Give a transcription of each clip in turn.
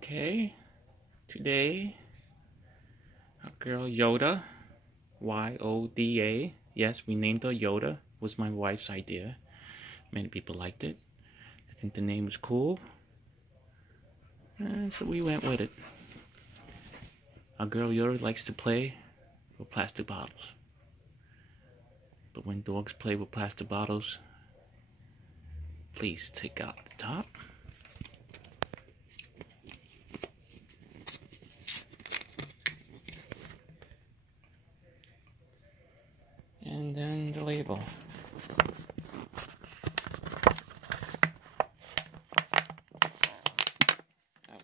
Okay, today our girl Yoda, Y-O-D-A, yes, we named her Yoda, was my wife's idea. Many people liked it. I think the name was cool, and so we went with it. Our girl Yoda likes to play with plastic bottles. But when dogs play with plastic bottles, please take out the top. And then the label. Oh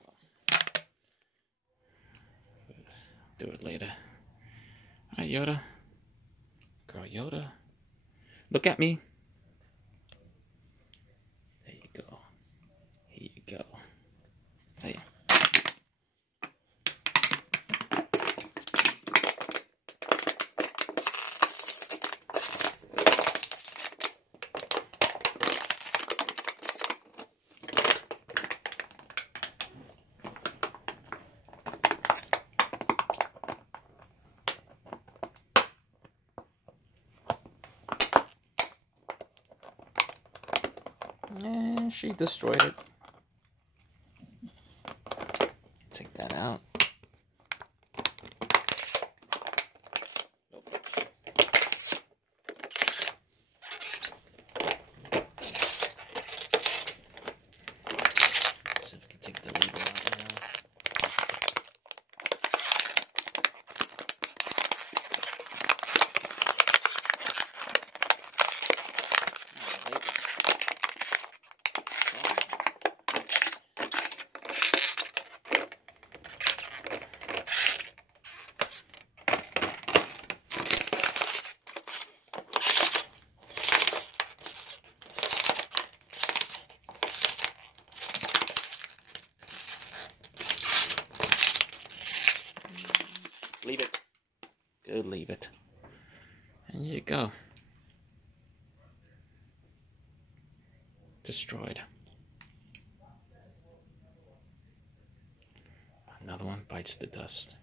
well. Do it later. Alright, Yoda. Girl Yoda. Look at me. There you go. Here you go. Hey. And she destroyed it. Take that out. Nope. See if we can take the label out now. Leave it. Good, leave it. And here you go. Destroyed. Another one bites the dust.